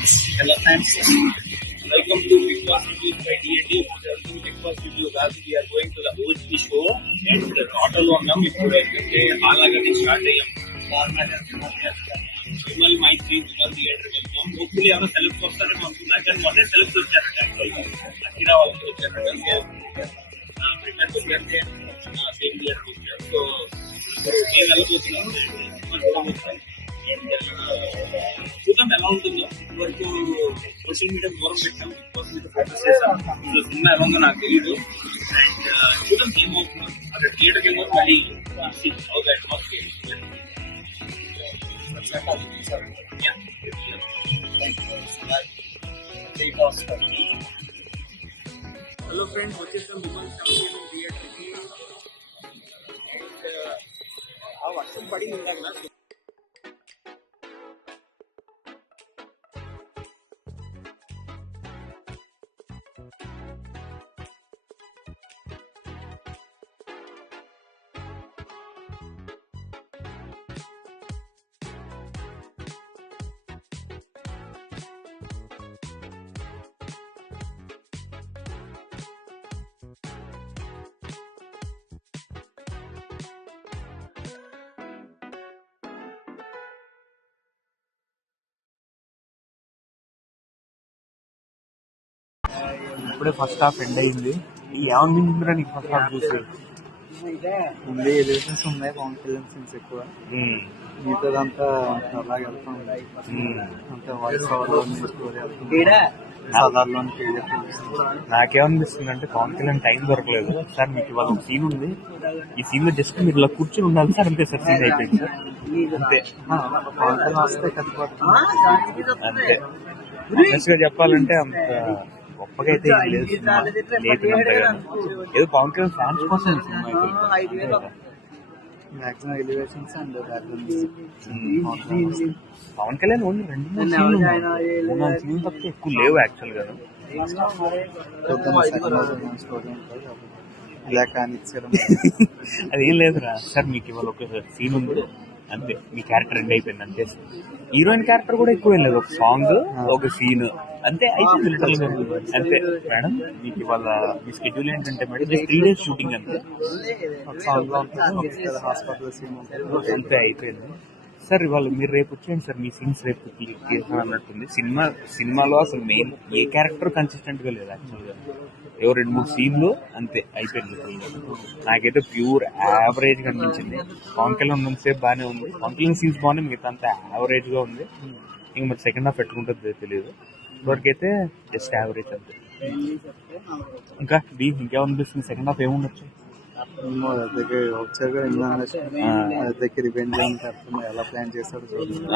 Hello friends, welcome to Big Boss Reviews by D&D. Welcome to Big Boss Reviews. As we are going to the OG show and ఆటోలో ఉన్నాం. ఇప్పుడు ఏంటంటే బాలాగని start అయ్యాం. విమల్ మైత్రి Vimal theatre వెళ్తాం. Hopefully ఏమైనా select వస్తారని అనుకున్నా కానీ మొన్నే సెలెక్ట్ వచ్చారంట. యాక్చువల్గా అఖిరా వాళ్ళకి వచ్చారంట. ప్రిపేర్ వచ్చారంటే సేమ్ థియేటర్ వచ్చారు. సో నేను వెళ్ళబోతున్నాను. చూద్దాం ఎలా ఉంటుందో. ఇప్పటివరకు సోషల్ మీడియా దూరం పెట్టాం, బిగ్ మీద ఫోకస్ చేశాం. ఇప్పుడు సినిమా ఎలా ఉందో నాకు తెలియదు. అండ్ చూద్దాం ఏమవుతుందో. అదే థియేటర్ ఏమో మళ్ళీ హలో ఫ్రెండ్స్, వచ్చేసాం విమల్ థియేటర్కి. ఆ వర్షం పడి ఇందాక ఇప్పుడే ఫస్ట్ హాఫ్ ఎండ్ అయింది. ఏమనిపించిందిరా నీకు ఫస్ట్ హాఫ్ చూసి? ఉంది ఎలివేషన్స్ ఉన్నాయి, పవన్ కళ్యాణ్ సీన్స్ ఎక్కువ. మిగతాదంతా అలాగే వెళ్తాం, అంతా వాయిస్ సాధారణ. నాకేమనిపిస్తుంది అంటే పవన్ కళ్యాణ్ టైం దొరకలేదు సార్. మీకు ఇవాళ ఒక సీన్ ఉంది, ఈ సీన్ లో జస్ట్ మీరు ఇలా కూర్చొని ఉండాలి సార్, అంతే సార్. సీన్ అయిపోయింది సార్, అంతే. పవన్ కళ్యాణ్ వస్తే కట్టుకోవడం అంతే. గా చెప్పాలంటే అంత గొప్పగా అయితే ఏం లేదు సినిమా. లేదు అంతగా ఏదో పవన్ కళ్యాణ్ ఫ్యాన్స్ కోసం సినిమా maximum elevations and Pawan Kalyan only 2-3 సీన్లు ఉన్నాయి. 3-4 సీన్లు తప్పితే ఎక్కువ లేవు యాక్చువల్ గా. అదేం లేదురా సార్, మీకు ఇవాళ ఒక సీన్ ఉంది అంతే, మీ క్యారెక్టర్ ఎండ్ అయిపోయింది అంతే. హీరోయిన్ క్యారెక్టర్ కూడా ఎక్కువ లేదు, ఒక సాంగ్ ఒక సీన్ అంతే అయిపోయింది లిటరల్ గా అంతే. మేడం మీకు ఇవాళ మీ స్కెడ్యూల్ ఏంటంటే మేడం 3 days షూటింగ్ అంతే, హాస్పిటల్ సీన్ అంతే అయిపోయింది సార్. ఇవాళ మీరు రేపు వచ్చేయండి సార్, మీ సీన్స్ రేపు అన్నట్టుంది. సినిమాలో అసలు మెయిన్ ఏ క్యారెక్టర్ కన్సిస్టెంట్ గా లేదు యాక్చువల్ గా. ఏవో 2-3 సీన్లు అంతే అయిపోయింది. నాకైతే ప్యూర్ యావరేజ్ కనిపించింది. పవన్ కళ్యాణ్ ఉన్నంతసేపు బాగానే ఉంది, పవన్ కళ్యాణ్ సీన్స్ బాగున్నాయి, మిగతా అంతా యావరేజ్ గా ఉంది. ఇంక మరి సెకండ్ హాఫ్ పెట్టుకుంటుంది తెలియదు. ఇప్పటికైతే జస్ట్ యావరేజ్ అంతే. ఇంకా ఇంకేమనిపిస్తుంది? Second half ఏముండొచ్చు? ఎలా ప్లాన్ చేస్తాడు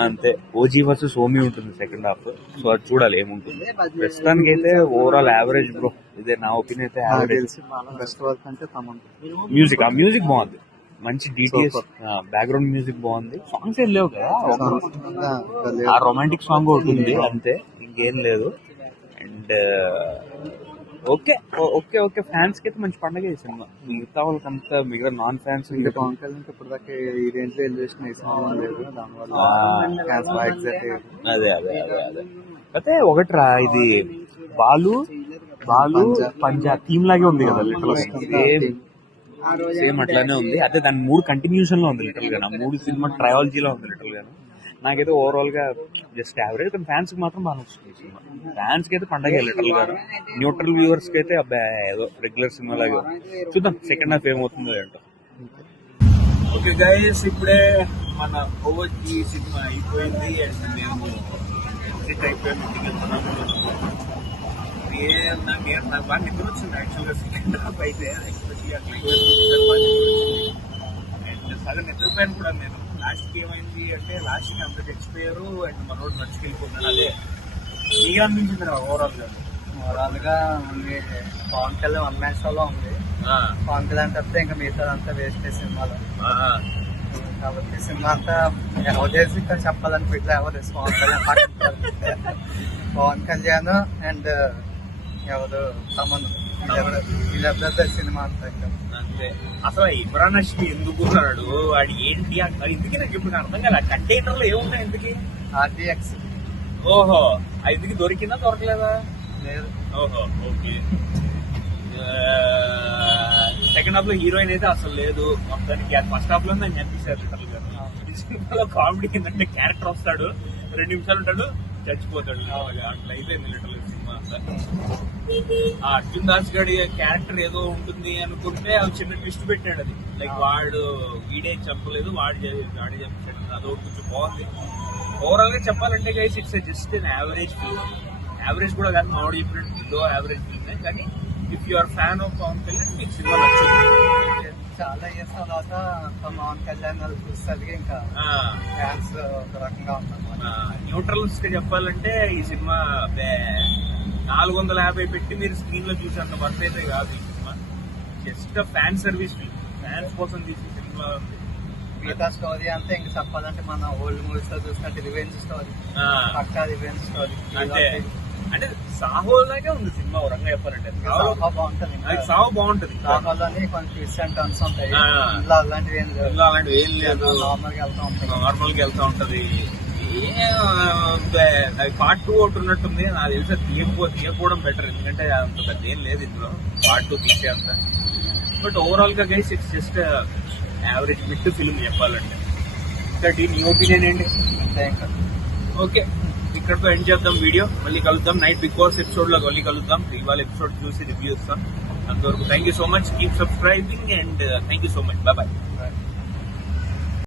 అంతే. ఓజీ వర్సెస్ ఓమీ ఉంటుంది సెకండ్ హాఫ్, సో అది చూడాలి ఏముంటుంది. ప్రస్తుతానికి అయితే ఓవరాల్ యావరేజ్ బ్రో, ఇదే నా ఒపీనియన్ అయితే యావరేజ్. బెస్ట్ వర్క్ అంటే మ్యూజిక్ బాగుంది, మంచి డీటెయిల్స్, బ్యాక్గ్రౌండ్ మ్యూజిక్ బాగుంది. సాంగ్స్ ఏం లేవు కదా, ఆ రొమాంటిక్ సాంగ్ ఒకటి ఉంది అంతే, ఇంకేం లేదు. And okay okay okay fans కి అయితే మంచి పండుగ ఈ సినిమా. మిగతా వాళ్ళకంతా మిగతా నాన్ ఫ్యాన్స్ పవన్ కళ్యాణ్ ఇప్పుడు దాకా ఈ రేంజ్ లో ఎలివేషన్ లేదు, దానివల్ల అదే అదే అదే అదే అయితే ఒకటిరా, ఇది బాలు పంజాబ్ థీమ్ లాగే ఉంది కదా లిటరల్. సేమ్ అట్లానే ఉంది. అదే దాని 3 కంటిన్యూషన్ లో ఉంది లిటరల్ గా. నా 3 సినిమా ట్రయాలజీలో ఉంది లిటరల్ గా. నాకైతే ఓవరాల్ గా జస్ట్ యావరేజ్, కానీ ఫ్యాన్స్ కి మాత్రం బాగా నచ్చుతుంది సినిమా. ఫ్యాన్స్ కి అయితే పండగ లిటరల్ గా. న్యూట్రల్ వ్యూవర్స్ కి అయితే అబ్బాయి ఏదో రెగ్యులర్ సినిమా లాగా. చూద్దాం సెకండ్ హాఫ్ ఏమవుతుందో ఏంటో. ఓకే గైస్, ఇప్పుడే మన ఓవీ సినిమా అయిపోయింది అండ్ మేము ఎగ్జిట్ అయిపోయాము, ఇంటికి వెళ్తున్నాము. నాకు బాగా నిద్ర వచ్చింది యాక్చువల్గా సెకండ్ హాఫ్ అయితే, ఎస్పెషల్లీ అట్లా అండ్ సగం నిద్రపోయాను కూడా నేను. లాస్ట్కి ఏమైంది అంటే లాస్ట్కి అంత తెచ్చిపోయారు అండ్ మనోడు నడుచుకెళ్ళిపోతున్నాడు. అదే నీకు అనిపించింది ఓవరాల్ గా ఓన్లీ పవన్ కళ్యాణ్ 1 man షోలో ఉంది. పవన్ కళ్యాణ్ తప్పితే ఇంకా మిగతాదంతా వేస్ట్ సినిమాలో. కాబట్టి సినిమా అంతా ఎవరేసి ఇక్కడ చెప్పాలని పెట్టలే, ఎవరేసి పవన్ కళ్యాణ్ అండ్ ఎవరు తమన్ వీళ్ళిద్దరు సినిమా అంతా ఇంకా అంతే. అసలు ఇమ్రాన్ హష్మి ఎందుకు ఉన్నాడు, వాడు ఏంటి అంటారు. ఇందుకే నాకు ఇప్పుడు అర్థం కాదు. కంటైనర్ లో ఏమున్నాయి ఇందుకి? RDX. ఓహో, ఐదుకి దొరికిందా దొరకలేదా? లేదు. ఓహో ఓకే. సెకండ్ హాఫ్ లో హీరోయిన్ అయితే అసలు లేదు మొత్తానికి. ఫస్ట్ హాఫ్ లో నేను కనిపిస్తారు లిటరల్ గా. ఈ సినిమాలో కామెడీ ఏంటంటే క్యారెక్టర్ వస్తాడు 2 నిమిషాలు ఉంటాడు చచ్చిపోతాడు, అట్లా అయిపోయింది లిటరల్ సినిమా అంతా. ఆ అర్జున్ దాస్ గడి క్యారెక్టర్ ఏదో ఉంటుంది అనుకుంటే అది చిన్న ట్విస్ట్ పెట్టాడు. అది లైక్ వాడు వీడే చెప్పలేదు, వాడే చెప్పాడు. అదొకటి కొంచెం బాగుంది. ఓవరాల్ గా చెప్పాలంటే guys it's just an average film. Average కూడా కాదు, మామిడి చెప్పినట్టు లో యావరేజ్ ఫిల్మ్. కానీ if you are fan of Pawan Kalyan మీకు సినిమా నచ్చుతుంది. చాలా ఇయర్స్ తర్వాత పవన్ కళ్యాణ్ చూస్తుంది ఇంకా ఫ్యాన్స్ ఒక రకంగా ఉన్నారు. న్యూట్రల్స్ గా చెప్పాలంటే ఈ సినిమా 450 పెట్టి మీరు స్క్రీన్ లో చూసేంత వర్త్ అయితే కాదు. ఈ cinema just fan service film, fans కోసం తీసిన సినిమా ఉంది. మిగతా స్టోరీ అంతా ఇంకా చెప్పాలంటే మన ఓల్డ్ మూవీస్ లో చూసినట్టు రివెంజ్ స్టోరీ, పక్కా రివెంజ్ స్టోరీ. అంటే సాహో లాగే ఉంది సినిమా ఒక రంగా చెప్పాలంటే. బాగుంటది, సాహో బాగుంటది. సాహోలోని కొన్ని ట్విస్ట్ అండ్ టర్న్స్ ఉంటాయి. అలాంటివి ఏం లేదు, అలాంటివి ఏం లేదు. నార్మల్ గా వెళ్తా ఉంటది. పార్ట్ 2 ఒకటి ఉన్నట్టుంది. నాకు తెలిసి తీయకపోవడం బెటర్, ఎందుకంటే అంత పెద్ద ఏం లేదు ఇందులో. పార్ట్ 2 తీసే అంత. బట్ ఓవరాల్ గా guys it's just average mid film చెప్పాలంటే. ఇంకా నీ ఒపీనియన్ ఏంటి? ఓకే, ఇక్కడతో ఎండ్ చేద్దాం వీడియో. మళ్ళీ కలుద్దాం నైట్ బిగ్ బాస్ ఎపిసోడ్ లో మళ్ళీ కలుద్దాం. ఇవాళ ఎపిసోడ్ చూసి రివ్యూ ఇస్తాం. అంతవరకు thank you so much. Keep subscribing and thank you so much. Bye.